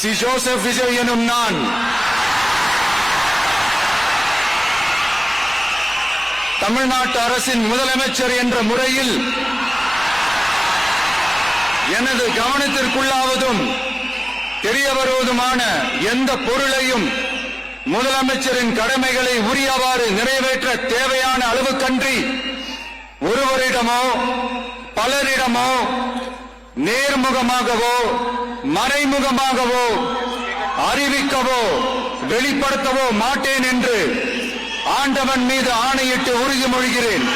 C Joseph Vijay எனும் நான் தமிழ்நாட்டு அரசின் முதலமைச்சர் என்ற முறையில் எனது கவனத்திற்குள்ளாவதும் தெரிய வருவதுமான எந்த பொருளையும் முதலமைச்சரின் கடமைகளை உரியவாறு நிறைவேற்ற தேவையான அளவுக்கன்றி ஒருவரிடமோ பலரிடமோ நேர்முகமாகவோ மறைமுகமாகவோ அறிவிக்கவோ வெளிப்படுத்தவோ மாட்டேன் என்று ஆண்டவன் மீது ஆணையிட்டு உறுதிமொழிகிறேன்.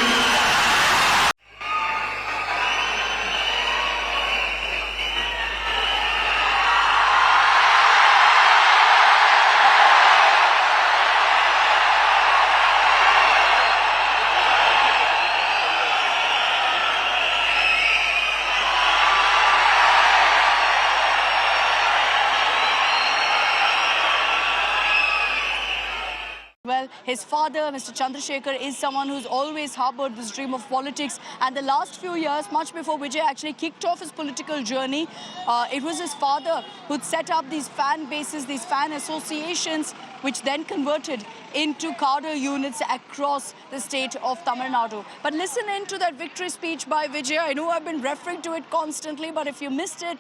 Well, his father, Mr. Chandrasekhar, is someone who's always harbored this dream of politics. And the last few years, much before Vijay actually kicked off his political journey, it was his father who'd set up these fan bases, these fan associations, which then converted into cadre units across the state of Tamil Nadu. But listen in to that victory speech by Vijay. I know I've been referring to it constantly, but if you missed it,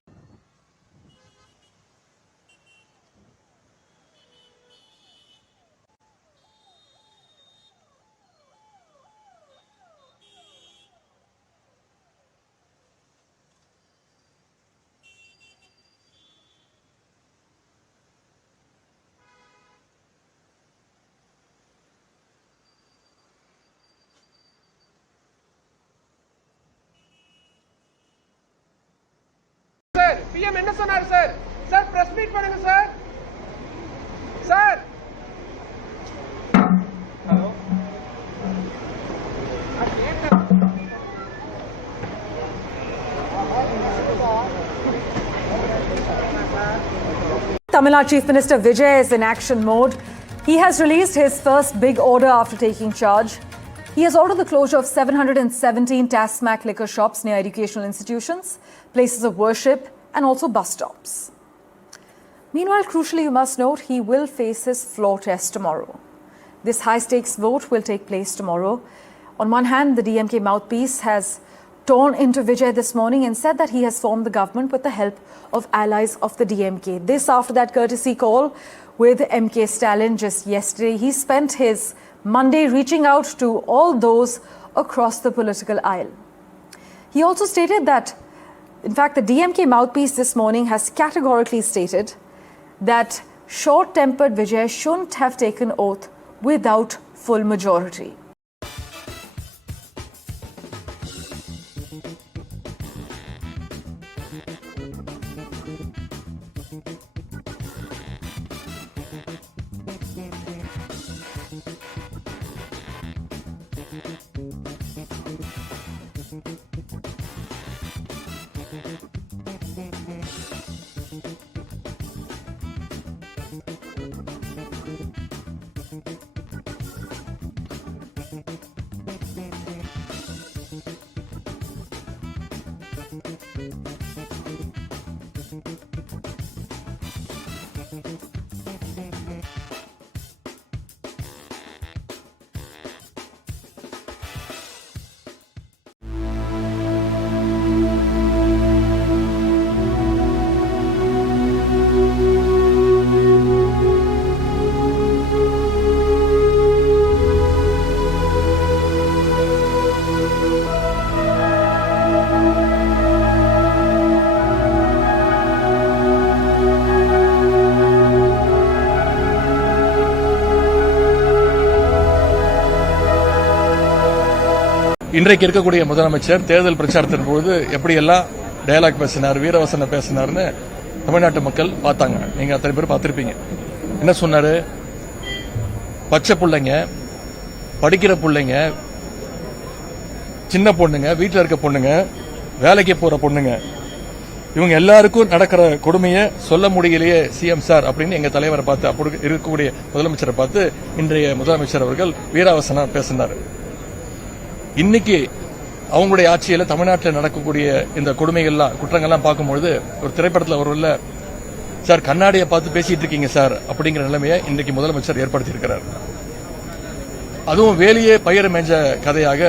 PM என்ன சொன்னாரு sir? Sir press meet பண்ணுங்க sir. Sir hello Tamil Nadu Chief Minister Vijay is in action mode. He has released his first big order after taking charge. He has ordered the closure of 717 TASMAC liquor shops near educational institutions, places of worship, and also bus stops. Meanwhile, crucially, you must note, he will face his floor test tomorrow. This high-stakes vote will take place tomorrow. On one hand, the DMK mouthpiece has torn into Vijay this morning and said that he has formed the government with the help of allies of the DMK. This after that courtesy call with MK Stalin just yesterday. He spent his Monday reaching out to all those across the political aisle. He also stated that, in fact, the DMK mouthpiece this morning has categorically stated that short-tempered Vijay shouldn't have taken oath without full majority. இன்றைக்கு இருக்கக்கூடிய முதலமைச்சர் தேர்தல் பிரச்சாரத்தின் போது எப்படியெல்லாம் dialogue பேசினார், வீரவசனம் பேசினார்னு தமிழ்நாட்டு மக்கள் பார்த்தாங்க. நீங்க அத்தனை பேர் பார்த்திருப்பீங்க. என்ன சொன்னாரு? பச்சை பிள்ளைங்க, படிக்கிற பிள்ளைங்க, சின்ன பொண்ணுங்க, வீட்டில் இருக்க பொண்ணுங்க, வேலைக்கு போற பொண்ணுங்க, இவங்க எல்லாருக்கும் நடக்கிற கொடுமையை சொல்ல முடியலையே சிஎம் சார் அப்படின்னு எங்க தலைவரை பார்த்து, அப்படி இருக்கக்கூடிய முதலமைச்சரை பார்த்து இன்றைய முதலமைச்சர் அவர்கள் வீராவசனம் பேசினார். இன்னைக்கு அவங்களுடைய ஆட்சியில் தமிழ்நாட்டில் நடக்கக்கூடிய இந்த கொடுமைகள்லாம், குற்றங்கள்லாம் பார்க்கும்பொழுது ஒரு திரைப்படத்தில் வரும்ல, சார் கண்ணாடியை பார்த்து பேசிட்டு இருக்கீங்க சார் அப்படிங்கிற நிலைமையை இன்றைக்கு முதலமைச்சர் ஏற்படுத்தி இருக்கிறார். அதுவும் வேலையே பயிர மேஞ்ச கதையாக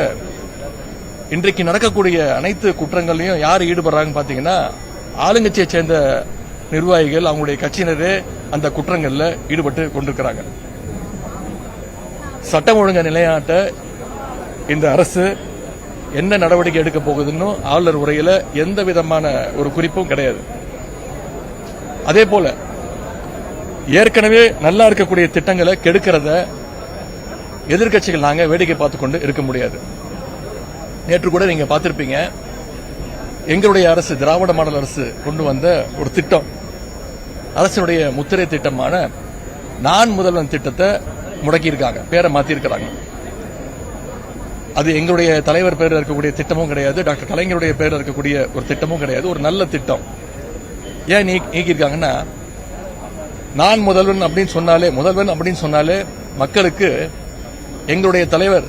இன்றைக்கு நடக்கக்கூடிய அனைத்து குற்றங்களையும் யார் ஈடுபடுறாங்கன்னு பாத்தீங்கன்னா ஆளுங்கட்சியை சேர்ந்த நிர்வாகிகள், அவங்களுடைய கட்சியினரே அந்த குற்றங்கள்ல ஈடுபட்டு கொண்டிருக்கிறாங்க. சட்டம் ஒழுங்க நிலையாட்ட இந்த அரசு என்ன நடவடிக்கை எடுக்க போகுதுன்னு ஆளுநர் உரையில எந்த விதமான ஒரு குறிப்பும் கிடையாது. அதே போல ஏற்கனவே நல்லா இருக்கக்கூடிய திட்டங்களை கெடுக்கிறத எதிர்க்கட்சிகள் நாங்க வேடிக்கை பார்த்துக் கொண்டு இருக்க முடியாது. நேற்று கூட நீங்க பார்த்திருப்பீங்க, எங்களுடைய அரசு திராவிட மாடல் அரசு கொண்டு வந்த ஒரு திட்டம், அரசினுடைய முத்திரை திட்டமான நான் முதல்வன் திட்டத்தை முடக்கியிருக்காங்க, பேரை மாத்திருக்கிறாங்க. அது எங்களுடைய தலைவர் பேரில் இருக்கக்கூடிய திட்டமும் கிடையாது, டாக்டர் கலைஞருடைய பேரில் இருக்கக்கூடிய ஒரு திட்டமும் கிடையாது, ஒரு நல்ல திட்டம். ஏன் நீக்கியிருக்காங்கன்னா, நான் முதல்வன் அப்படின்னு சொன்னாலே மக்களுக்கு எங்களுடைய தலைவர்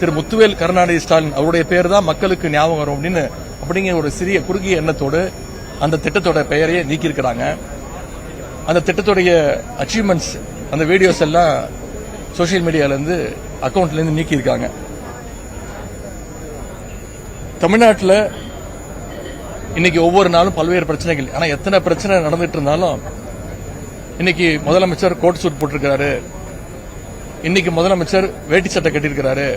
திரு முத்துவேல் கருணாநிதி ஸ்டாலின் அவருடைய பேர் தான் மக்களுக்கு ஞாபகம் வரும் அப்படிங்கிற ஒரு சிறிய குறுகிய எண்ணத்தோடு அந்த திட்டத்தோட பெயரையே நீக்கியிருக்கிறாங்க. அந்த திட்டத்துடைய அச்சீவ்மெண்ட்ஸ், அந்த வீடியோஸ் எல்லாம் சோசியல் மீடியால இருந்து அக்கவுண்ட்ல இருந்து நீக்கியிருக்காங்க. தமிழ்நாட்டில் இன்னைக்கு ஒவ்வொரு நாளும் பல்வேறு பிரச்சனைகள், ஆனா எத்தனை பிரச்சனை நடந்துட்டு இருந்தாலும் இன்னைக்கு முதலமைச்சர் கோட் சூட் போட்டிருக்கிறாரு, இன்னைக்கு முதலமைச்சர் வேட்டி சட்டை கட்டியிருக்கிறாரு,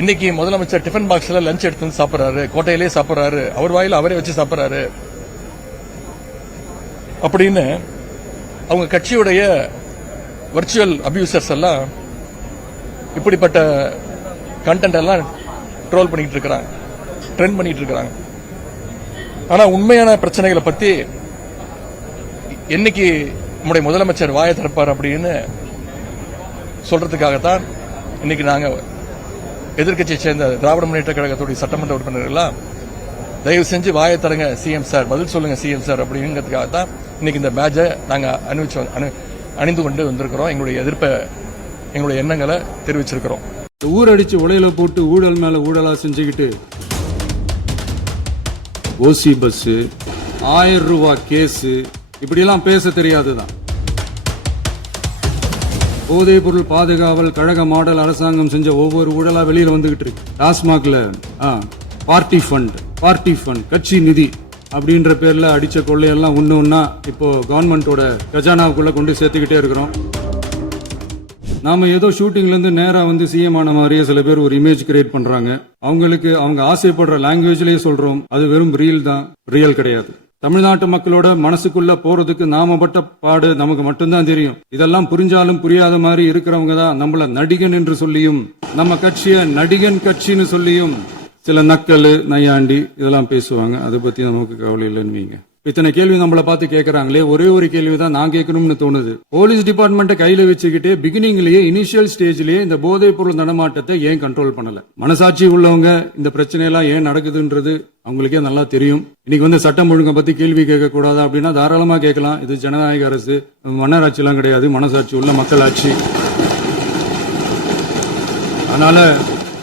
இன்னைக்கு முதலமைச்சர் டிஃபன் பாக்ஸ்ல லஞ்ச் எடுத்து வந்து சாப்பிடுறாரு, கோட்டையிலே சாப்பிடுறாரு, அவர் வாயில அவரே வச்சு சாப்பிடுறாரு அப்படின்னு அவங்க கட்சியுடைய வர்ச்சுவல் அபியூசர்ஸ் எல்லாம் இப்படிப்பட்ட கண்டென்ட் எல்லாம் ட்ரோல் பண்ணிட்டு இருக்கிறாங்க, ட்ரெண்ட் பண்ணிட்டு இருக்கிறாங்க. ஆனா உண்மையான பிரச்சனைகளை பத்தி என்னைக்கு நம்முடைய முதலமைச்சர் வாயை திறப்பார் அப்படின்னு சொல்றதுக்காகத்தான் இன்னைக்கு நாங்க எதிர்க்கட்சியை சேர்ந்த திராவிட முன்னேற்ற கழகத்துடைய சட்டமன்ற உறுப்பினர்கள்லாம் தயவு செஞ்சு வாயை தரங்க சிஎம் சார், பதில் சொல்லுங்க சிஎம் சார் அப்படிங்கிறதுக்காகத்தான் இன்னைக்கு இந்த பேட்சை நாங்க அணிந்து கொண்டு வந்திருக்கிறோம். எங்களுடைய எதிர்ப்பை, எங்களுடைய எண்ணங்களை தெரிவிச்சிருக்கிறோம். ஊரடிச்சு உலையில போட்டு ஊழல் மேல ஊழலா செஞ்சுக்கிட்டு ஓசி பஸ், 1000 ரூபாய் கேஸ், இப்படியெல்லாம் பேச தெரியாதுதான். போதைப் பொருள் பாதுகாவல் கழக மாடல் அரசாங்கம் செஞ்ச ஒவ்வொரு ஊழலா வெளியில வந்துகிட்டு இருக்கு. டாஸ்மாக்ல பார்ட்டி ஃபண்ட் கட்சி நிதி அப்படின்ற பேர்ல அடிச்ச கொள்ளையெல்லாம் ஒன்னா இப்போ கவர்மெண்டோட கஜானாவுக்குள்ள கொண்டு சேர்த்துக்கிட்டே இருக்கிறோம். நாம ஏதோ ஷூட்டிங்ல இருந்து நேரா வந்து சிஎம் ஆன மாதிரியே சில பேர் ஒரு இமேஜ் கிரியேட் பண்றாங்க. அவங்களுக்கு அவங்க ஆசைப்படுற லாங்குவேஜ்லயே சொல்றோம், அது வெறும் ரியல் கிடையாது. தமிழ்நாட்டு மக்களோட மனசுக்குள்ள போறதுக்கு நாம பட்ட பாடு நமக்கு மட்டும்தான் தெரியும். இதெல்லாம் புரிஞ்சாலும் புரியாத மாதிரி இருக்கிறவங்க தான் நம்மள நடிகன் என்று சொல்லியும், நம்ம கட்சிய நடிகன் கட்சின்னு சொல்லியும் சில நக்கல் நையாண்டி இதெல்லாம் பேசுவாங்க. அதை பத்தி நமக்கு கவலை இல்லைன்னு வைங்க. இத்தனை கேள்வி நம்மள பார்த்து கேட்கறாங்களே, ஒரே ஒரு கேள்விதான் நான் கேட்கணும்னு தோணுது. போலீஸ் டிபார்ட்மெண்ட்டை கையில வச்சுக்கிட்டே பிகினிங்லயே இனிஷியல் ஸ்டேஜ்லயே இந்த போதைப் பொருள் நடமாட்டத்தை ஏன் கண்ட்ரோல் பண்ணல? மனசாட்சி உள்ளவங்க இந்த பிரச்சனையெல்லாம் ஏன் நடக்குதுன்றது அவங்களுக்கே நல்லா தெரியும். இன்னைக்கு வந்து சட்டம் ஒழுங்கை பத்தி கேள்வி கேட்க கூடாதா அப்படின்னா தாராளமா கேட்கலாம். இது ஜனநாயக அரசு, மன்னராட்சி எல்லாம் கிடையாது, மனசாட்சி உள்ள மக்களாட்சி. அதனால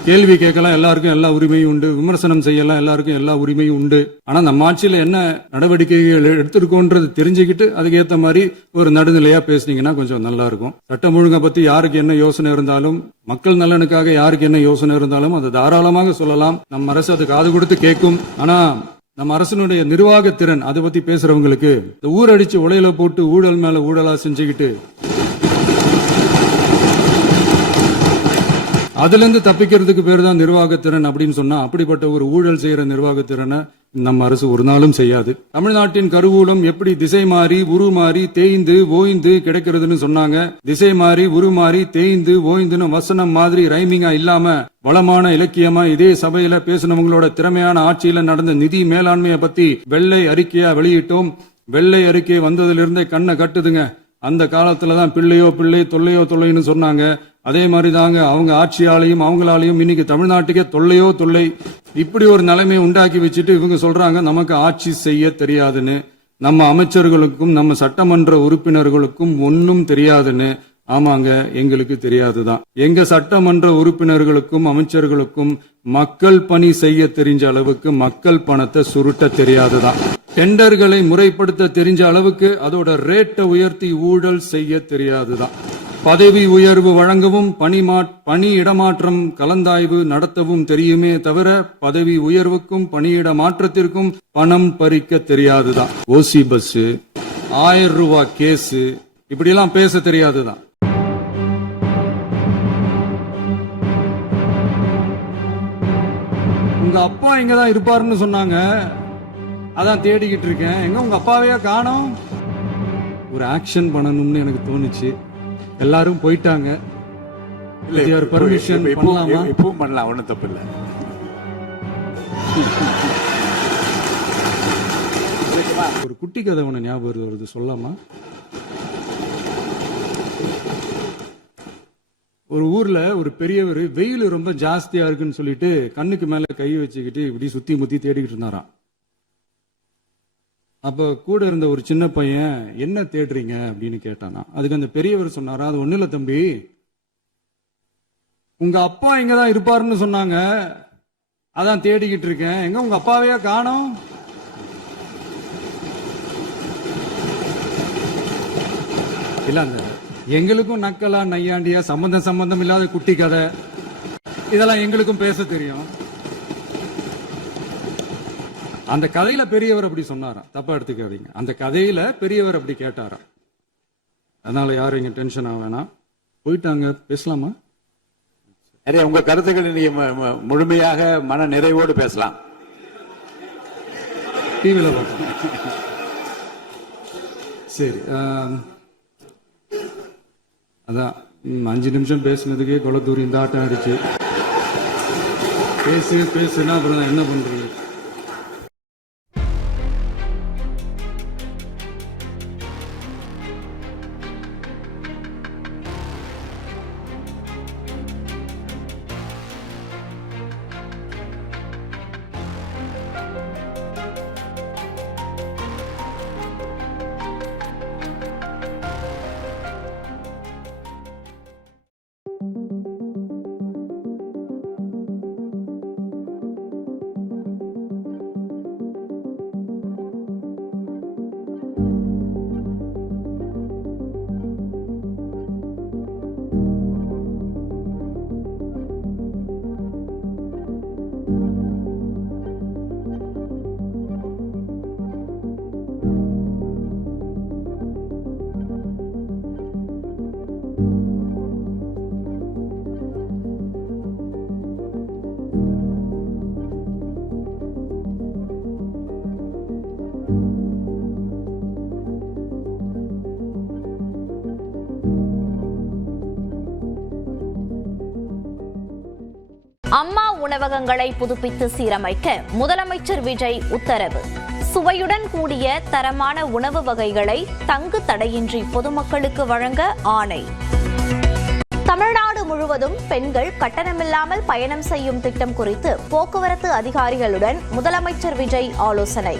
கேள்வி கேட்கலாம், எல்லாருக்கும் எல்லா உரிமையும் உண்டு. விமர்சனம் செய்யலாம், எல்லாருக்கும் எல்லா உரிமையும் உண்டு. ஆனா நம்ம ஆட்சியில என்ன நடவடிக்கைகள் எடுத்திருக்கோன்றது தெரிஞ்சுக்கிட்டு அதுக்கு ஏத்த மாதிரி ஒரு நடுநிலையா பேசுனீங்கன்னா கொஞ்சம் நல்லா இருக்கும். சட்டம் ஒழுங்கை பத்தி யாருக்கு என்ன யோசனை இருந்தாலும், மக்கள் நலனுக்காக யாருக்கு என்ன யோசனை இருந்தாலும் அதை தாராளமாக சொல்லலாம். நம்ம அரசு அது காது கொடுத்து கேட்கும். ஆனா நம்ம அரசனுடைய நிர்வாக திறன் அதை பத்தி பேசுறவங்களுக்கு இந்த ஊரடிச்சு உலையில போட்டு ஊழல் மேல ஊழலா செஞ்சுக்கிட்டு அதுல இருந்து தப்பிக்கிறதுக்கு பேர் தான் நிர்வாகத்திறன் அப்படின்னு சொன்னா, அப்படிப்பட்ட ஒரு ஊழல் செய்யற நிர்வாகத்திறனை நம்ம அரசு ஒரு நாளும் செய்யாது. தமிழ்நாட்டின் கருவூலம் எப்படி திசை மாறி உருமாறி தேய்ந்து ஓய்ந்து கிடைக்கிறதுன்னு சொன்னாங்க. திசை மாறி உருமாறி தேய்ந்து ஓய்ந்துன்னு வசனம் மாதிரி ரைமிங்கா இல்லாம வளமான இலக்கியமா இதே சபையில பேசினவங்களோட திறமையான ஆட்சியில நடந்த நிதி மேலாண்மையை பத்தி வெள்ளை அறிக்கையா வெளியிட்டோம். வெள்ளை அறிக்கை வந்ததிலிருந்தே கண்ணை கட்டுதுங்க. அந்த காலத்துலதான் பிள்ளையோ பிள்ளை தொல்லையோ தொல்லைன்னு சொன்னாங்க. அதே மாதிரி தாங்க அவங்க ஆட்சியாலையும் அவங்களாலையும் இன்னைக்கு தமிழ்நாட்டுக்கே தொல்லையோ தொல்லை. இப்படி ஒரு நிலைமையை உண்டாக்கி வச்சுட்டு இவங்க சொல்றாங்க நமக்கு ஆட்சி செய்ய தெரியாதுன்னு. நம்ம அமைச்சர்களுக்கும் நம்ம சட்டமன்ற உறுப்பினர்களுக்கும் ஒன்னும் தெரியாதுன்னு. ஆமாங்க, எங்களுக்கு தெரியாதுதான். எங்க சட்டமன்ற உறுப்பினர்களுக்கும் அமைச்சர்களுக்கும் மக்கள் பணி செய்ய தெரிஞ்ச அளவுக்கு மக்கள் பணத்தை சுருட்ட தெரியாதுதான். டெண்டர்களை முறைப்படுத்த தெரிஞ்ச அளவுக்கு அதோட ரேட்டை உயர்த்தி ஊழல் செய்ய தெரியாதுதான். பதவி உயர்வு வழங்கவும் பணி இடமாற்றம் கலந்தாய்வு நடத்தவும் தெரியுமே தவிர பதவி உயர்வுக்கும் பணியிட மாற்றத்திற்கும் பணம் பறிக்க தெரியாதுதான். ஓசி பஸ், 1000 ரூபாய் கேஸ், இப்படி எல்லாம் பேச தெரியாதுதான். உங்க அப்பா இங்கதான் இருப்பாருன்னு சொன்னாங்க, அதான் தேடிக்கிட்டு இருக்கேன். எங்க உங்க அப்பாவையா காணோம்? ஒரு ஆக்ஷன் பண்ணணும்னு எனக்கு தோணுச்சு. எல்லாரும் போயிட்டாங்க. பர்மிஷன் பண்ணலாமா? இப்பவும் பண்ணலாம், ஒன்றும் தப்பு இல்லை. ஒரு குட்டி கதை ஒன்று ஞாபகம் வருது, சொல்லாமா? ஒரு ஊர்ல ஒரு பெரியவர் வெயில் ரொம்ப ஜாஸ்தியா இருக்குன்னு சொல்லிட்டு கண்ணுக்கு மேல கை வச்சுக்கிட்டு இப்படி சுத்தி முத்தி தேடிக்கிட்டு இருந்தாராம். அப்ப கூட இருந்த ஒரு சின்ன பையன், என்ன தேடுறீங்க அப்படின்னு கேட்டானா. அதுக்கு அந்த பெரியவர் சொன்னாரா, அது ஒண்ணு இல்ல தம்பி, உங்க அப்பா இங்கதான் இருப்பாருன்னு சொன்னாங்க, அதான் தேடிக்கிட்டு இருக்கேன். எங்க உங்க அப்பாவையா காணோம்? இல்ல, அந்த எங்களுக்கும் நக்கலா நையாண்டியா சம்பந்தம் இல்லாத குட்டி கதை இதெல்லாம் எங்களுக்கும் பேச தெரியும். அந்த கதையில பெரியவர் அப்படி சொன்னாராம், தப்பா எடுத்துக்காதீங்க. அந்த கதையில பெரியவர் அப்படி கேட்டாராம். அதனால யாரும் இங்க டென்ஷன் ஆக வேணாம். போயிட்டாங்க, பேசலாமா? நிறைய உங்க கருத்துக்களை நீங்க முழுமையாக மன நிறைவோடு பேசலாம். டிவில பார்க்கலாம். சரி, அதான் 5 நிமிஷம் பேசுனதுக்கே கொளத்தூரி இந்த ஆட்டம் ஆயிடுச்சு. பேசுனா அப்புறம் என்ன பண்றது? அம்மா உணவகங்களை புதுப்பித்து சீரமைக்க முதலமைச்சர் விஜய் உத்தரவு. சுவையுடன் கூடிய தரமான உணவு வகைகளை தங்கு தடையின்றி பொதுமக்களுக்கு வழங்க ஆணை. தமிழ்நாடு முழுவதும் பெண்கள் கட்டணமில்லாமல் பயணம் செய்யும் திட்டம் குறித்து போக்குவரத்து அதிகாரிகளுடன் முதலமைச்சர் விஜய் ஆலோசனை.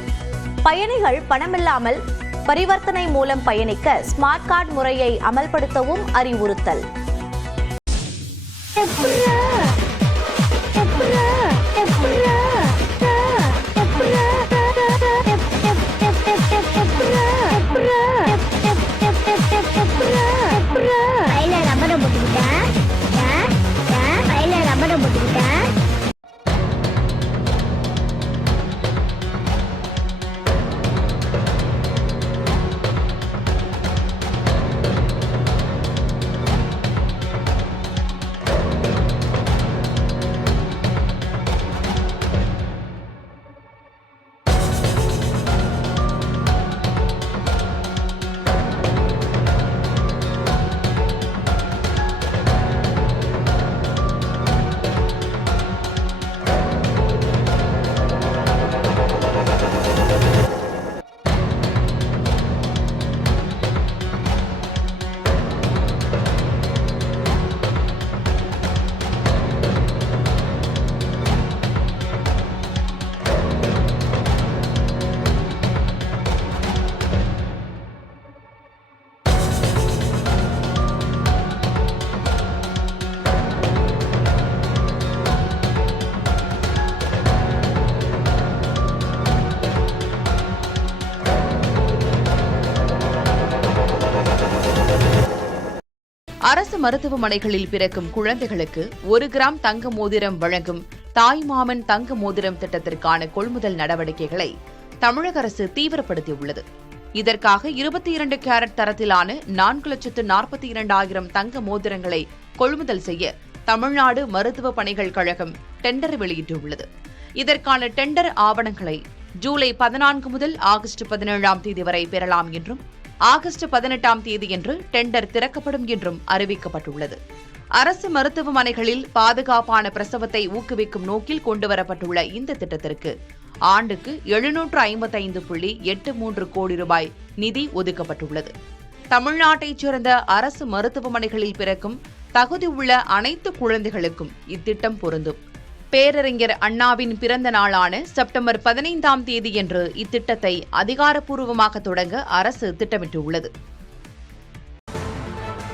பயணிகள் பணமில்லாமல் பரிவர்த்தனை மூலம் பயணிக்க ஸ்மார்ட் கார்டு முறையை அமல்படுத்தவும் அறிவுறுத்தல். அரசு மருத்துவமனைகளில் பிறக்கும் குழந்தைகளுக்கு 1 கிராம் தங்க மோதிரம் வழங்கும் தாய்மாமன் தங்க மோதிரம் திட்டத்திற்கான கொள்முதல் நடவடிக்கைகளை தமிழக அரசு தீவிரப்படுத்தியுள்ளது. இதற்காக 22 கேரட் தரத்திலான 4,42,000 தங்க மோதிரங்களை கொள்முதல் செய்ய தமிழ்நாடு மருத்துவ பணிகள் கழகம் டெண்டர் வெளியிட்டுள்ளது. இதற்கான டெண்டர் ஆவணங்களை ஜூலை 14 முதல் ஆகஸ்ட் 17ஆம் தேதி வரை பெறலாம் என்றும் ஆகஸ்ட் 18ஆம் தேதியன்று டெண்டர் திறக்கப்படும் என்றும் அறிவிக்கப்பட்டுள்ளது. அரசு மருத்துவமனைகளில் பாதுகாப்பான பிரசவத்தை ஊக்குவிக்கும் நோக்கில் கொண்டுவரப்பட்டுள்ள இந்த திட்டத்திற்கு ஆண்டுக்கு 755.83 கோடி ரூபாய் நிதி ஒதுக்கப்பட்டுள்ளது. தமிழ்நாட்டைச் சேர்ந்த அரசு மருத்துவமனைகளில் பிறக்கும் தகுதியுள்ள அனைத்து குழந்தைகளுக்கும் இத்திட்டம் பொருந்தும். பேரறிஞர் அண்ணாவின் பிறந்த நாளான செப்டம்பர் 15ஆம் தேதியன்று இத்திட்டத்தை அதிகாரப்பூர்வமாக தொடங்க அரசு திட்டமிட்டுள்ளது.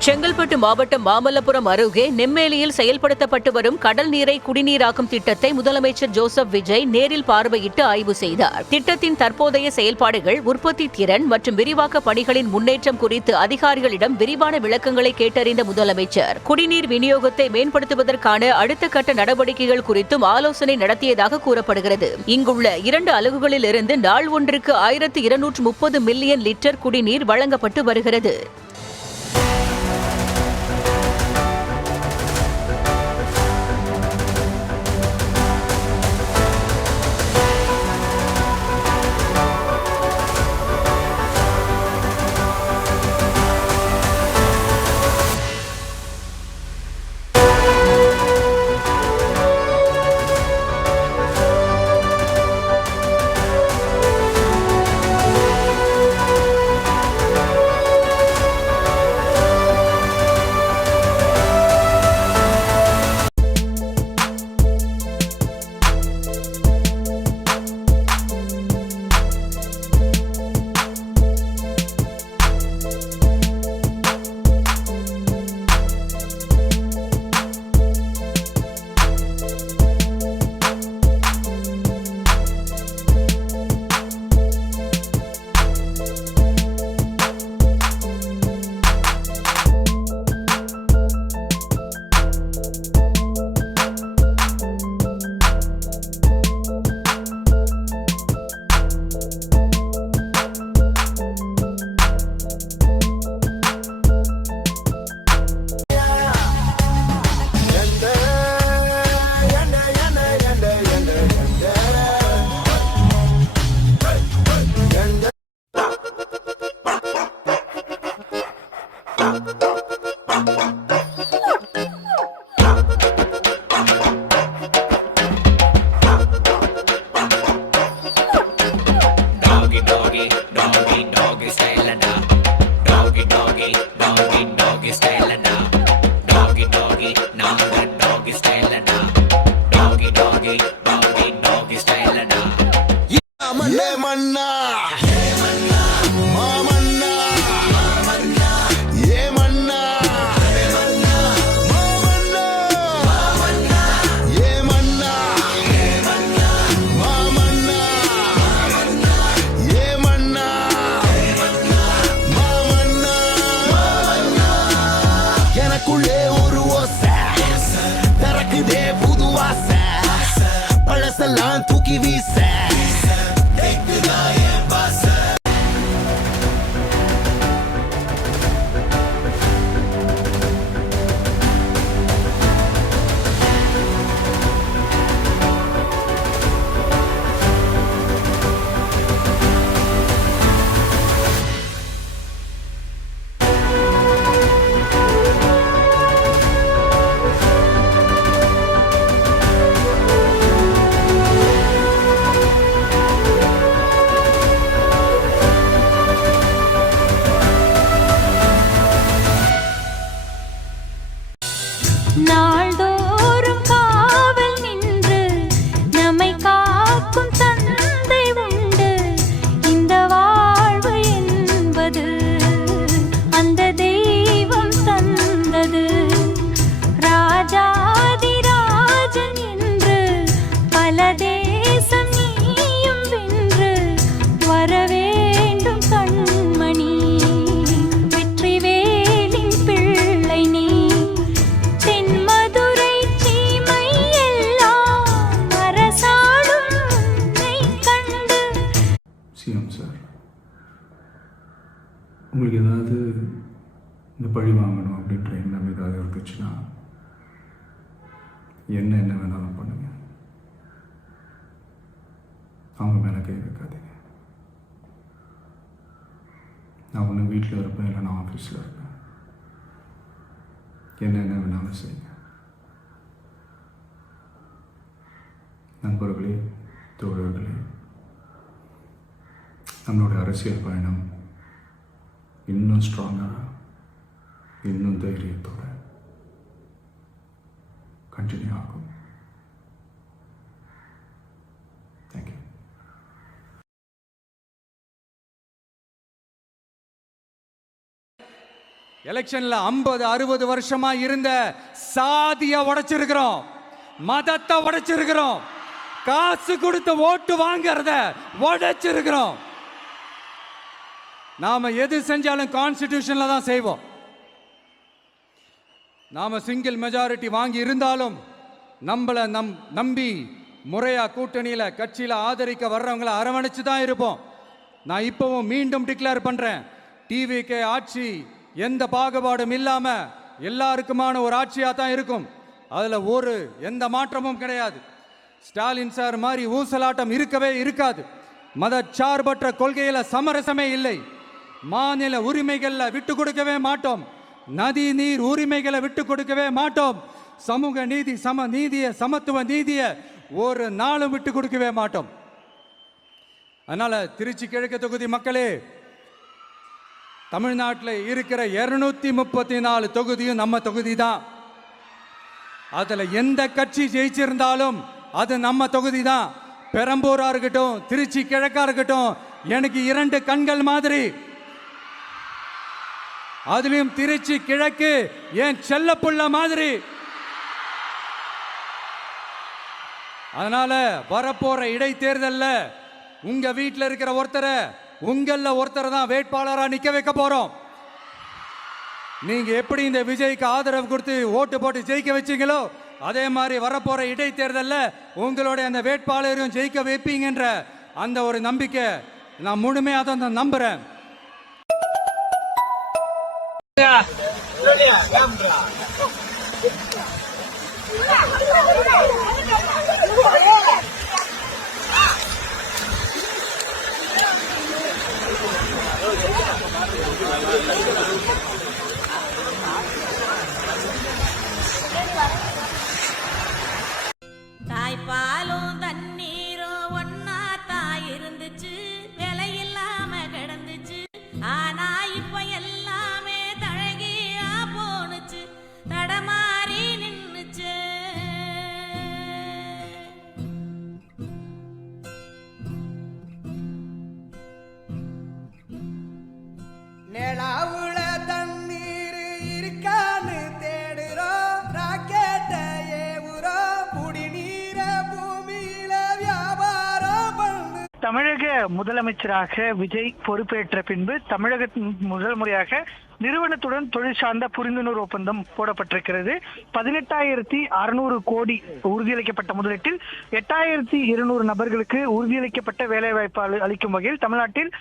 செங்கல்பட்டு மாவட்டம் மாமல்லபுரம் அருகே நெம்மேலியில் செயல்படுத்தப்பட்டு வரும் கடல் நீரை குடிநீராக்கும் திட்டத்தை முதலமைச்சர் ஜோசப் விஜய் நேரில் பார்வையிட்டு ஆய்வு செய்தார். திட்டத்தின் தற்போதைய செயல்பாடுகள், உற்பத்தி திறன் மற்றும் விரிவாக்க பணிகளின் முன்னேற்றம் குறித்து அதிகாரிகளிடம் விரிவான விளக்கங்களை கேட்டறிந்த முதலமைச்சர் குடிநீர் விநியோகத்தை மேம்படுத்துவதற்கான அடுத்த கட்ட நடவடிக்கைகள் குறித்தும் ஆலோசனை நடத்தியதாக கூறப்படுகிறது. இங்குள்ள 2 அலகுகளில் இருந்து நாள் ஒன்றுக்கு 1230 மில்லியன் லிட்டர் குடிநீர் வழங்கப்பட்டு வருகிறது. உங்களுக்கு ஏதாவது இந்த பழி வாங்கணும் அப்படின்ற எண்ணம் ஏதாவது இருந்துச்சுன்னா என்ன வேணாலும் பண்ணுங்க. அவங்க மேலே கை வைக்காதீங்க. நான் ஒன்று வீட்டில் இருப்பேன், இல்லை நான் ஆஃபீஸில் இருப்பேன். என்ன வேணாலும் செய்யுங்க. நண்பர்களே, தோழர்களே, நம்மளுடைய அரசியல் பயணம் இன்னும் ஸ்ட்ராங்காக, இன்னும் தைரியத்தோட கண்டினியூ ஆகும். தேங்க்யூ. எலெக்ஷன்ல 50-60 வருஷமா இருந்த சாதியை உடைச்சிருக்கிறோம், மதத்தை உடைச்சிருக்கிறோம், காசு கொடுத்து ஓட்டு வாங்கறத உடைச்சிருக்கிறோம். நாம எது செஞ்சாலும் கான்ஸ்டிடியூஷன்ல தான் செய்வோம். நாம சிங்கிள் மெஜாரிட்டி வாங்கி இருந்தாலும் நம்மளை நம்பி முறையா கூட்டணியில கட்சியில ஆதரிக்க வர்றவங்களை அரவணைச்சு தான் இருப்போம். நான் இப்பவும் மீண்டும் டிக்ளேர் பண்றேன், டிவிகே ஆட்சி எந்த பாகுபாடும் இல்லாம எல்லாருக்குமான ஒரு ஆட்சியா தான் இருக்கும். அதுல எந்த மாற்றமும் கிடையாது. ஸ்டாலின் சார் மாதிரி ஊசலாட்டம் இருக்கவே இருக்காது. மதச்சார்பற்ற கொள்கையில சமரசமே இல்லை. மாநில உரிமைகள்ல விட்டு கொடுக்கவே மாட்டோம். நதி நீர் உரிமைகளை விட்டு கொடுக்கவே மாட்டோம். சமூக நீதி, சமத்துவ நீதியை ஒரு நாளும் விட்டு கொடுக்கவே மாட்டோம். அதனால திருச்சி கிழக்கு தொகுதி மக்களே, தமிழ்நாட்டில் இருக்கிற 234 தொகுதியும் நம்ம தொகுதி தான். அதுல எந்த கட்சி ஜெயிச்சிருந்தாலும் அது நம்ம தொகுதி தான். பெரம்பூரா இருக்கட்டும், திருச்சி கிழக்கா இருக்கட்டும், எனக்கு 2 கண்கள் மாதிரி. அதுலயும் திருச்சி கிழக்கு என் செல்ல புள்ள மாதிரி. அதனால வரப்போற இடைத்தேர்தல்ல உங்க வீட்டில் இருக்கிற ஒருத்தரை தான் வேட்பாளராக நிக்க வைக்க போறோம். நீங்க எப்படி இந்த விஜய்க்கு ஆதரவு கொடுத்து ஓட்டு போட்டு ஜெயிக்க வச்சீங்களோ, அதே மாதிரி வரப்போற இடைத்தேர்தல்ல உங்களுடைய அந்த வேட்பாளரையும் ஜெயிக்க வைப்பீங்கன்ற அந்த ஒரு நம்பிக்கை நான் முழுமையாக தான் நம்புறேன். தாய்ப்பாலும் தண்ணீரும் ஒன்னா தாய் இருந்துச்சு, விலை இல்லாம கிடந்துச்சு. ஆனா இப்ப எல்லாமே தழகியா போனுச்சு, தடமாறி நின்னுச்சு. நிலாவுல தண்ணீர் இருக்கான்னு தேடுறோம், ராக்கெட்ட ஏவுறோம், குடிநீர பூமியில வியாபாரம் பண்ணு. தமிழக முதலமைச்சராக விஜய் பொறுப்பேற்ற பின்பு தமிழகத்தின் முதல் முறையாக நிறுவனத்துடன் தொழில் சார்ந்த புரிந்துணர்வு ஒப்பந்தம் போடப்பட்டிருக்கிறது. 18,600 கோடி உறுதியளிக்கப்பட்ட முதலீட்டில் 8,200 நபர்களுக்கு உறுதியளிக்கப்பட்ட வேலைவாய்ப்பு அளிக்கும் வகையில் தமிழ்நாட்டில்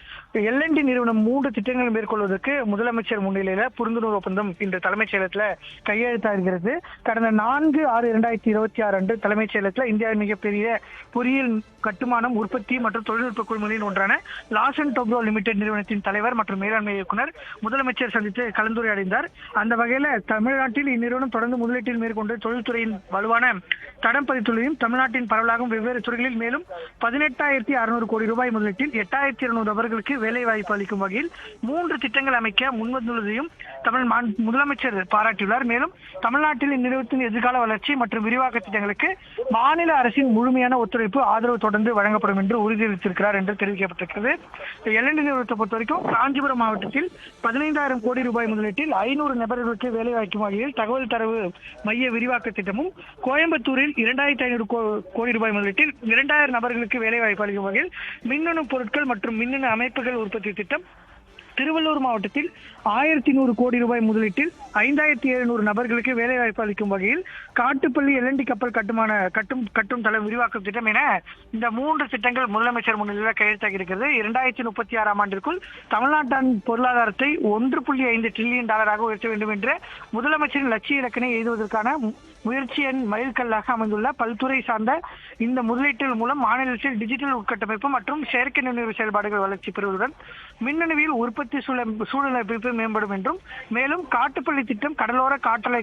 L&T நிறுவனம் 3 திட்டங்கள் மேற்கொள்வதற்கு முதலமைச்சர் முன்னிலையில புரிந்துணர்வு ஒப்பந்தம் இன்று தலைமைச் செயலகத்தில் கையெழுத்தாகிறது. கடந்த 4/6/2026 அன்று தலைமைச் செயலகத்தில் இந்தியாவின் மிகப்பெரிய பொறியியல் கட்டுமானம் உற்பத்தி மற்றும் தொழில்நுட்ப குழுமங்களின் ஒன்றான லாசன் டோப்ரோ லிமிடெட் நிறுவனத்தின் தலைவர் மற்றும் மேலாண்மை இயக்குனர் முதலமைச்சர் சந்தித்து கலந்துரையாடினார். அந்த வகையில தமிழ்நாட்டில் இந்நிறுவனம் தொடர்ந்து முதலீட்டில் மேற்கொண்டு தொழில்துறையின் வலுவான தடம் பதித்துள்ளதையும் தமிழ்நாட்டின் பரவலாகும் வெவ்வேறு துறைகளில் மேலும் 18,600 கோடி ரூபாய் முதலீட்டில் 8,200 நபர்களுக்கு வேலை வாய்ப்பு அளிக்கும் வகையில் 3 திட்டங்கள் அமைக்க முன்வந்துள்ளதையும் முதலமைச்சர் பாராட்டியுள்ளார். மேலும் தமிழ்நாட்டில் இந்நிறுவனத்தின் எதிர்கால வளர்ச்சி மற்றும் விரிவாக்க திட்டங்களுக்கு மாநில அரசின் முழுமையான ஒத்துழைப்பு ஆதரவு தொடர்ந்து வழங்கப்படும் என்று உறுதியளித்திருக்கிறார் என்று தெரிவிக்கப்பட்டிருக்கிறது. L&T நிறுவனத்தை பொறுத்த வரைக்கும் காஞ்சிபுரம் மாவட்டத்தில் 15,000 கோடி ரூபாய் முதலீட்டில் 500 நபர்களுக்கு வேலை வாய்க்கும் வகையில் தகவல் தரவு மைய விரிவாக்க திட்டமும், கோயம்புத்தூரில் 2,500 கோடி ரூபாய் முதலீட்டில் 2,000 நபர்களுக்கு வேலை வாய்ப்பு அளிக்கும் வகையில் மின்னணு பொருட்கள் மற்றும் மின்னணு அமைப்புகள் உற்பத்தி திட்டம், திருவள்ளூர் மாவட்டத்தில் 1100 கோடி ரூபாய் முதலீட்டில் 5700 நபர்களுக்கு வேலைவாய்ப்பு அளிக்கும் வகையில் காட்டுப்பள்ளி எல்என்டி கப்பல் கட்டும் தளம் விரிவாக்கும் திட்டம் என இந்த 3 திட்டங்கள் முதலமைச்சர் முன்னிலையில் கையெழுத்தாகி இருக்கிறது. 2036 ஆண்டிற்குள் தமிழ்நாட்டின் பொருளாதாரத்தை 1.5 டிரில்லியன் டாலராக உயர்த்த வேண்டும் என்ற முதலமைச்சரின் லட்சிய இலக்கினை எய்துவதற்கான முயற்சியின் மைல்கல்லாக அமைந்துள்ள பல்துறை சார்ந்த இந்த முதலீட்டில் மூலம் மாநிலத்தில் டிஜிட்டல் உட்கட்டமைப்பு மற்றும் செயற்கை நுண்ணறிவு செயல்பாடுகள் வளர்ச்சி பெறுவதுடன் மின்னணுவியல் உற்பத்தி சூழலமைப்பு மேம்படும் என்றும், மேலும் காட்டுப்பள்ளி திட்டம் கடலோர காற்றலை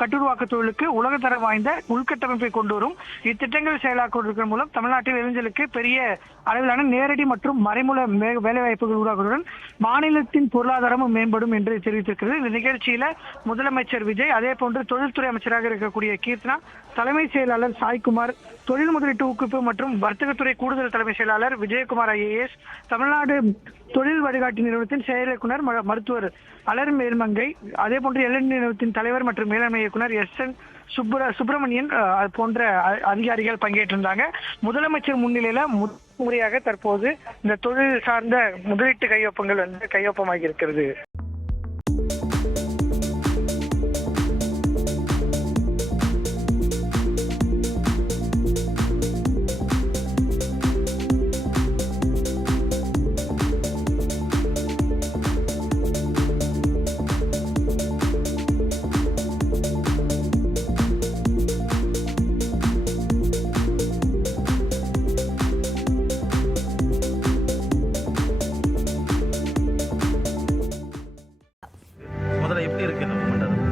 கட்டுருவாக்க தொழிலுக்கு உலகத்தரம் வாய்ந்த உள்கட்டமைப்பை கொண்டு வரும். இத்திட்டங்கள் செயலாக்குவதன் மூலம் தமிழ்நாட்டில் இளைஞர்களுக்கு பெரிய அளவிலான நேரடி மற்றும் மறைமுக வேலைவாய்ப்புகள் உருவாக்குவதுடன் மாநிலத்தின் பொருளாதாரமும் மேம்படும் என்று தெரிவித்திருக்கிறது. இந்த நிகழ்ச்சியில முதலமைச்சர் விஜய், அதே போன்று தொழில்துறை அமைச்சராக இருக்கக்கூடிய கீர்த்தனா, தலைமை செயலாளர் சாய்குமார், தொழில் முதலீட்டு ஊக்குவிப்பு மற்றும் வர்த்தகத்துறை கூடுதல் தலைமை செயலாளர் விஜயகுமார் IAS, தமிழ்நாடு தொழில் வழிகாட்டி நிறுவனத்தின் செயல் இயக்குனர் மருத்துவர் அலர் மேல்மங்கை, அதே போன்று எல்என்டி நிறுவனத்தின் தலைவர் மற்றும் மேலாண்மை இயக்குனர் SN சுப்பிரமணியன் போன்ற அதிகாரிகள் பங்கேற்றிருந்தாங்க. முதலமைச்சர் முன்னிலையில முறையாக தற்போது இந்த தொழில் சார்ந்த முதலீட்டு கையொப்பங்கள் கையொப்பமாகி இருக்கிறது.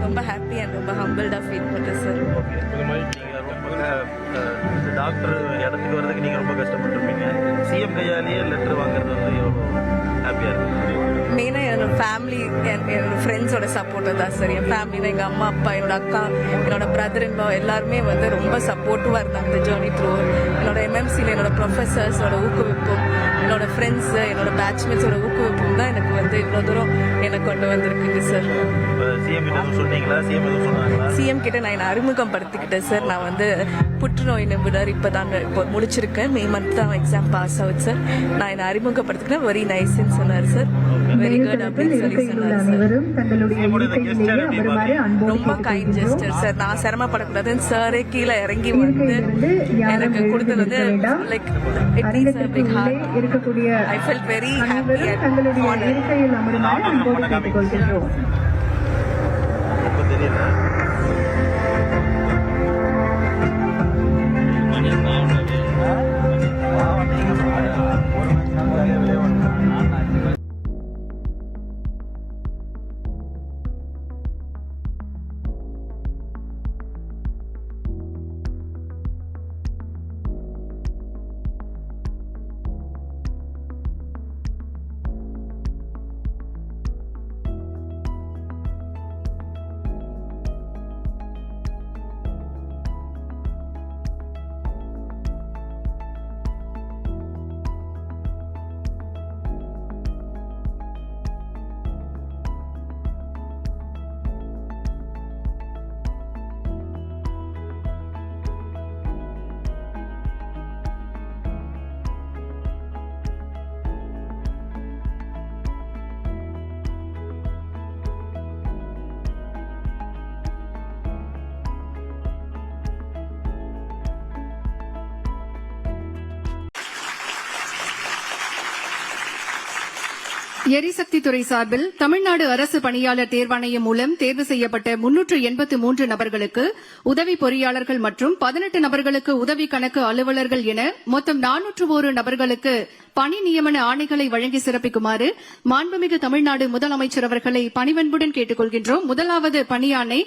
ரொம்ப ஹாப்பி அண்ட் ரொம்ப ஹம்பிள்டாக ஃபீல் பண்ணுறேன் சார். டாக்டர் இடத்துக்கு வர்றதுக்கு நீங்கள் ரொம்ப கஷ்டப்பட்டுருப்பீங்க. சிஎம் கையாலேயே லெட்டர் வாங்குறது எவ்வளோ ஹாப்பியாக இருக்குது? மெயினாக என்னோட ஃபேமிலி, என்னோட ஃப்ரெண்ட்ஸோட சப்போர்ட்டு தான் சார். என் ஃபேமிலியில் எங்கள் அம்மா அப்பா, என்னோட அக்கா, என்னோட பிரதர் இன் லா எல்லாருமே ரொம்ப சப்போர்ட்டிவாக இருந்தாங்க இந்த ஜேர்னி த்ரூ. என்னோட MMCயில் என்னோட ப்ரொஃபஸர்ஸோட ஊக்குவிப்பும், என்னோட ஃப்ரெண்ட்ஸு, என்னோட பேட்ச்மேட்ஸோட ஊக்குவிப்பும் தான் எனக்கு இவ்வளோ தூரம் எனக்கு கொண்டு வந்திருக்குங்க சார். சிஎம் கிட்ட நான் என்னை அறிமுகப்படுத்திக்கிட்டேன் சார். நான் புற்றுநோய் நிபுணர் இப்போ முடிச்சிருக்கேன். மே மந்த் தான் எக்ஸாம் பாஸ் ஆகுது சார். நான் என்னை அறிமுகப்படுத்திக்கிட்டேன். வெரி நைஸ்ன்னு சொன்னார் சார். வெரி குட் அப்படின்னு சொல்லி சொன்னார் சார். ரொம்ப கைண்ட் ஜெஸ்டர் சார். நான் சிரமப்படக்கூடாதுன்னு சாரே கீழே இறங்கி எனக்கு கொடுத்தது like it means a big heart. I felt very happy and honored. எரிசக்தி துறை சார்பில் தமிழ்நாடு அரசு பணியாளர் தேர்வாணையம் மூலம் தேர்வு செய்யப்பட்ட 383 நபர்களுக்கு உதவி பொறியாளர்கள் மற்றும் 18 நபர்களுக்கு உதவி கணக்கு அலுவலர்கள் என மொத்தம் 401 நபர்களுக்கு பணி நியமன ஆணைகளை வழங்கி சிறப்பிக்குமாறு மாண்புமிகு தமிழ்நாடு முதலமைச்சர் அவர்களை பணிவன்புடன் கேட்டுக் கொள்கின்றோம். முதலாவது பணியாணை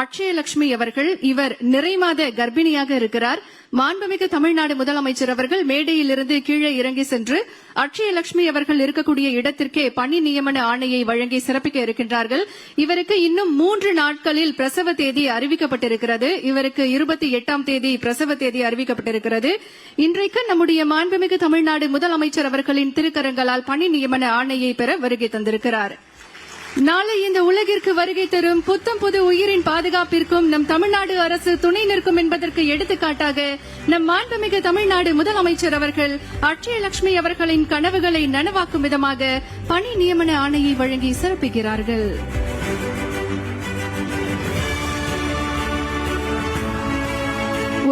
அக்ஷயலட்சுமி அவர்கள். இவர் நிறைமாத கர்ப்பிணியாக இருக்கிறார். மாண்புமிகு தமிழ்நாடு முதலமைச்சர் அவர்கள் மேடையிலிருந்து கீழே இறங்கி சென்று அக்ஷயலட்சுமி அவர்கள் இருக்கக்கூடிய இடத்திற்கே பணி நியமன ஆணையை வழங்கி சிறப்பிக்க இருக்கின்றார்கள். இவருக்கு இன்னும் 3 நாட்களில் பிரசவ தேதி அறிவிக்கப்பட்டிருக்கிறது. இவருக்கு 28ஆம் தேதி பிரசவ தேதி அறிவிக்கப்பட்டிருக்கிறது. இன்றைக்கு நம்முடைய மாண்புமிகு தமிழ்நாடு முதலமைச்சர் அவர்களின் திருக்கரங்களால் பணி நியமன ஆணையை பெற வருகை தந்திருக்கிறார். நாளை இந்த உலகிற்கு வருகை தரும் புத்தம் புது உயிரின் பாதுகாப்பிற்கும் நம் தமிழ்நாடு அரசு துணை நிற்கும் என்பதற்கு எடுத்துக்காட்டாக நம் மாண்புமிகு தமிழ்நாடு முதலமைச்சர் அவர்கள் அட்சயலட்சுமி அவர்களின் கனவுகளை நனவாக்கும் விதமாக பணி நியமன ஆணையை வழங்கி சிறப்பிக்கிறார்கள்.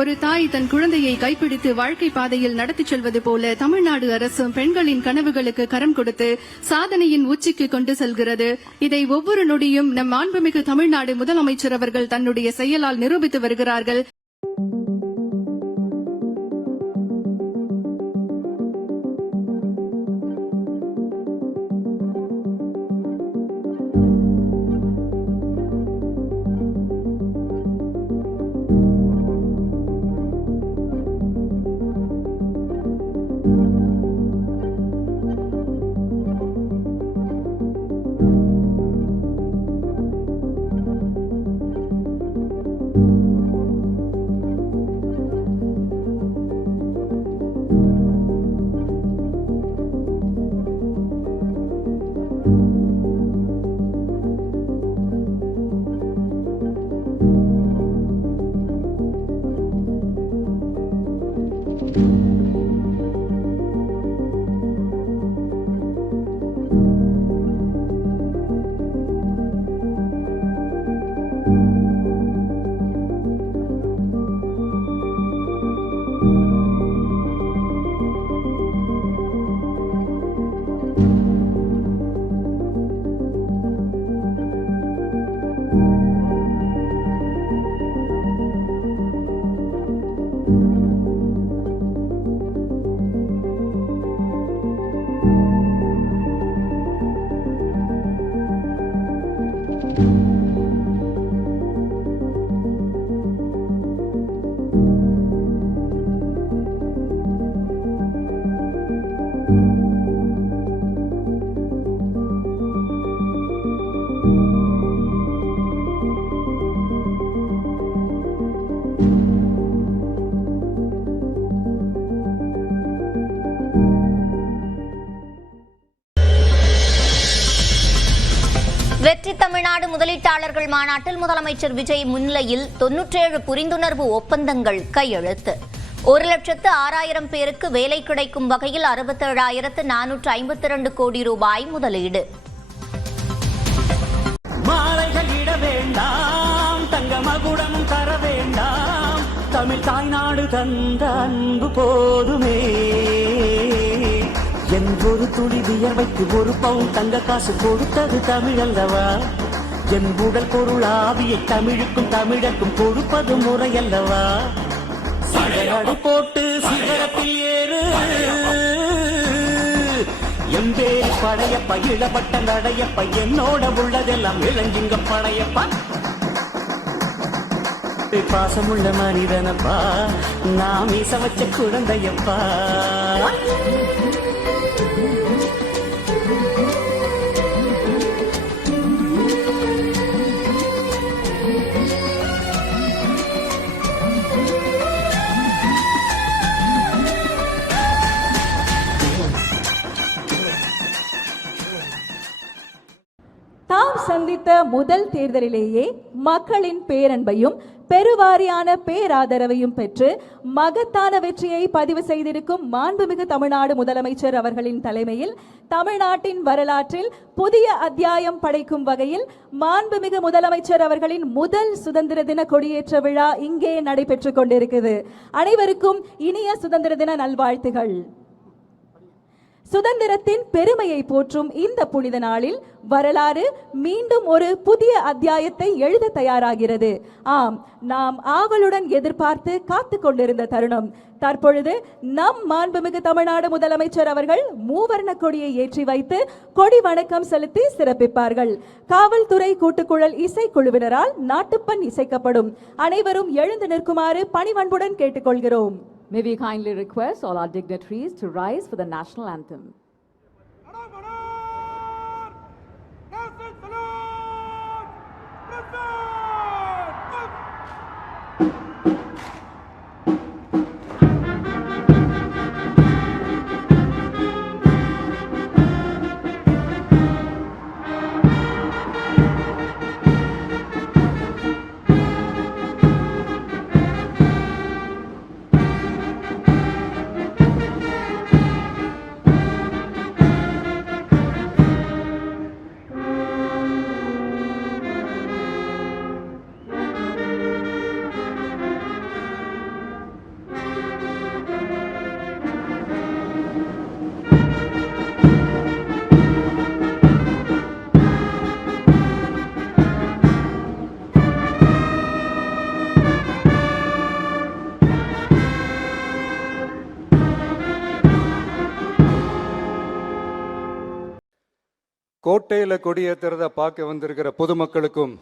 ஒரு தாய் தன் குழந்தையை கைப்பிடித்து வாழ்க்கை பாதையில் நடத்திச் செல்வது போல தமிழ்நாடு அரசும் பெண்களின் கனவுகளுக்கு கரம் கொடுத்து சாதனையின் உச்சிக்கு கொண்டு செல்கிறது. இதை ஒவ்வொரு நொடியும் நம் மாண்புமிகு தமிழ்நாடு முதலமைச்சர் அவர்கள் தன்னுடைய செயலால் நிரூபித்து வருகிறார்கள். வெற்றி தமிழ்நாடு முதலீட்டாளர்கள் மாநாட்டில் முதலமைச்சர் விஜய் முன்னிலையில் 97 புரிந்துணர்வு ஒப்பந்தங்கள் கையெழுத்து. 1,06,000 பேருக்கு வேலை கிடைக்கும் வகையில் 67,452 கோடி ரூபாய் முதலீடு. மாலைகள் இட வேண்டாம், தங்க மகுடமும் தர வேண்டாம், தமிழ் தாய்நாடு தந்த அன்பு போதுமே. என் ஒரு துளி வியர்வைக்கு ஒரு பவுன் தங்க காசு கொடுத்தது தமிழல்லவா. என் உடல் பொருள் ஆவியை தமிழுக்கும் தமிழக்கும் கொடுப்பது முறையல்லவா. சடலடு போட்டு சிகரத்தில் ஏறு, எம்பேரி படையப்ப இளப்பட்ட நடையப்ப, என்னோட உள்ளதெல்லாம் இளஞ்சிங்க படையப்பா. பாசமுள்ள மனிதனப்பா, நாம் மீச வச்ச குழந்தையப்பா. தாம் சந்தித்த முதல் தேர்தலிலேயே மக்களின் பேரன்பையும் பெருவாரியான பேராதரவையும் பெற்று மகத்தான வெற்றியை பதிவு செய்திருக்கும் மாண்புமிகு தமிழ்நாடு முதலமைச்சர் அவர்களின் தலைமையில் தமிழ்நாட்டின் வரலாற்றில் புதிய அத்தியாயம் படைக்கும் வகையில் மாண்புமிகு முதலமைச்சர் அவர்களின் முதல் சுதந்திர தின கொடியேற்ற விழா இங்கே நடைபெற்றுக் கொண்டிருக்கிறது. அனைவருக்கும் இனிய சுதந்திர தின நல்வாழ்த்துகள். சுதந்திரத்தின் பெருமையை போற்றும் இந்த புனித நாளில் வரலாறு மீண்டும் ஒரு புதிய அத்தியாயத்தை எழுத தயாராகிறது. ஆம், நாம் ஆவலுடன் எதிர்பார்த்து காத்து கொண்டிருந்த தருணம் தற்பொழுது நம் மாண்புமிகு தமிழ்நாடு முதலமைச்சர் அவர்கள் மூவர்ண கொடியை ஏற்றி வைத்து கொடி வணக்கம் செலுத்தி சிறப்பிப்பார்கள். காவல்துறை கூட்டுக்குழல் இசைக்குழுவினரால் நாட்டுப்பண் இசைக்கப்படும். அனைவரும் எழுந்து நிற்குமாறு பணிவன்புடன் கேட்டுக்கொள்கிறோம். May we kindly request all our dignitaries to rise for the national anthem. கோட்டையில கொடியேற்றுறத பார்க்க வந்திருக்கிற பொதுமக்களுக்கும்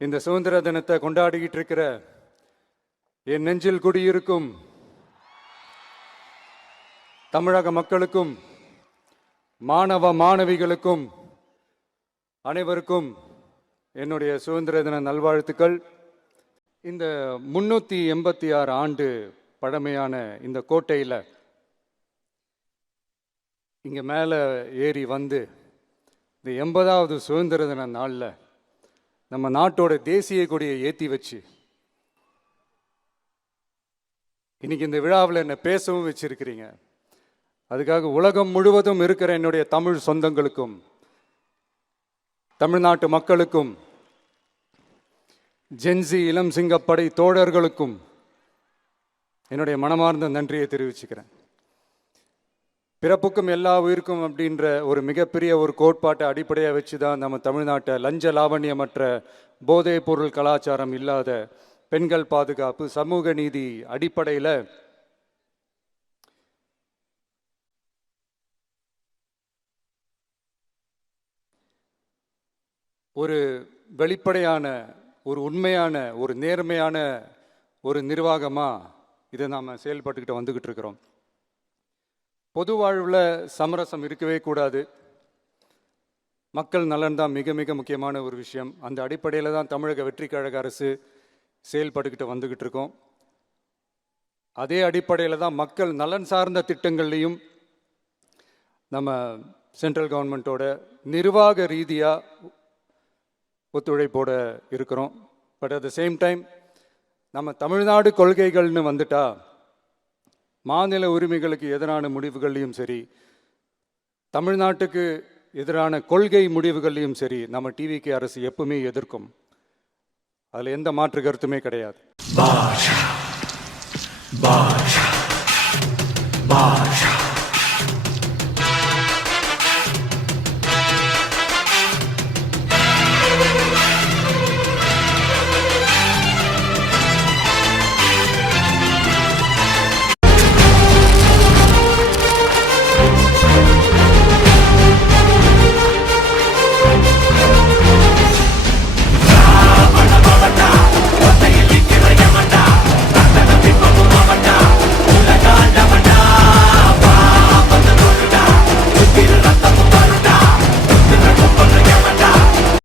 இந்த சுதந்திர தினத்தை கொண்டாடிக்கிட்டு இருக்கிற என் நெஞ்சில் குடியிருக்கும் தமிழக மக்களுக்கும் மாணவ மாணவிகளுக்கும் அனைவருக்கும் என்னுடைய சுதந்திர தின நல்வாழ்த்துக்கள். இந்த 386 ஆண்டு பழமையான இந்த கோட்டையில் இங்கே மேலே ஏறி வந்து இந்த 80வது சுதந்திர தின நாளில் நம்ம நாட்டோட தேசிய கொடியை ஏற்றி வச்சு இன்னைக்கு இந்த விழாவில் என்னை பேசவும் வச்சிருக்கிறீங்க. அதுக்காக உலகம் முழுவதும் இருக்கிற என்னுடைய தமிழ் சொந்தங்களுக்கும் தமிழ்நாட்டு மக்களுக்கும் ஜென்சி இளம் சிங்கப்படை தோழர்களுக்கும் என்னுடைய மனமார்ந்த நன்றியை தெரிவிச்சுக்கிறேன். பிறப்புக்கும் எல்லா உயிருக்கும் அப்படின்ற ஒரு மிகப்பெரிய ஒரு கோட்பாட்டை அடிப்படையாக வச்சு தான் நம்ம தமிழ்நாட்டை லஞ்ச லாவண்யமற்ற போதைப் பொருள் கலாச்சாரம் இல்லாத பெண்கள் பாதுகாப்பு சமூக நீதி அடிப்படையில் ஒரு வெளிப்படையான ஒரு உண்மையான ஒரு நேர்மையான ஒரு நிர்வாகமாக இதை நாம் செயல்பட்டுக்கிட்டு வந்துக்கிட்டு இருக்கிறோம். பொது வாழ்வில் சமரசம் இருக்கவே கூடாது. மக்கள் நலன் தான் மிக மிக முக்கியமான ஒரு விஷயம். அந்த அடிப்படையில் தான் தமிழக வெற்றி கழக அரசு செயல்பட்டுக்கிட்டு வந்துக்கிட்டு இருக்கோம். அதே அடிப்படையில் தான் மக்கள் நலன் சார்ந்த திட்டங்கள்லையும் நம்ம சென்ட்ரல் கவர்மெண்ட்டோட நிர்வாக ரீதியாக ஒத்துழைப்போட இருக்கிறோம். But at the same time நம்ம தமிழ்நாடு கொள்கைகள்னு வந்துட்டா மாநில உரிமைகளுக்கு எதிரான முடிவுகள்லையும் சரி தமிழ்நாட்டுக்கு எதிரான கொள்கை முடிவுகள்லையும் சரி நம்ம டிவிகே அரசு எப்பவுமே எதிர்க்கும். அதில் எந்த மாற்று கருத்துமே கிடையாது.